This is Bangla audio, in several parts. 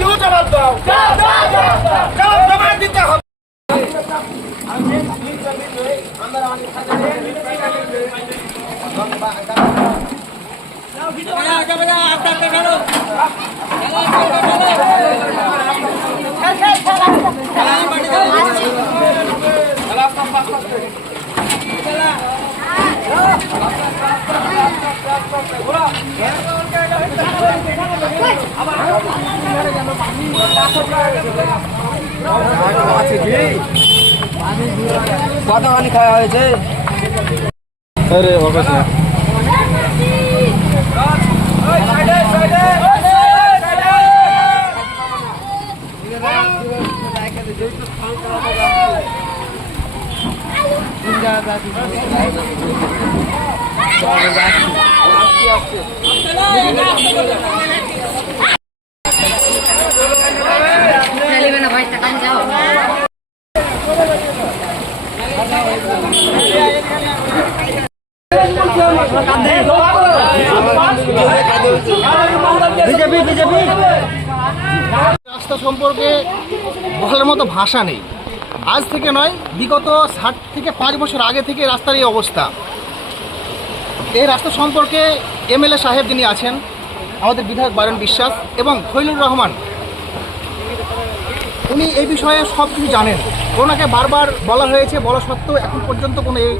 দিলেও জবাব দাও। জবাব জবাব দিতে হবে। কতখানি খাওয়া হয়েছে আরে চলিবে রাস্তা সম্পর্কে বলার মতো ভাষা নেই। আজ থেকে নয়, বিগত ষাট থেকে পাঁচ বছর আগে থেকে রাস্তার এই অবস্থা। এই রাস্তা সম্পর্কে এমএলএ সাহেব যিনি আছেন, আমাদের বিধায়ক বারণ বিশ্বাস এবং খৈলুর রহমান উনি এই বিষয়ে সব কিছু জানেন। ওনাকে বারবার বলা হয়েছে, বলা সত্ত্বেও এখন পর্যন্ত কোনো এই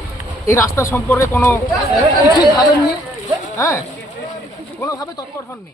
এই রাস্তা সম্পর্কে কোনো কিছুই ভাবেননি। হ্যাঁ? কোনোভাবে তৎপর হননি।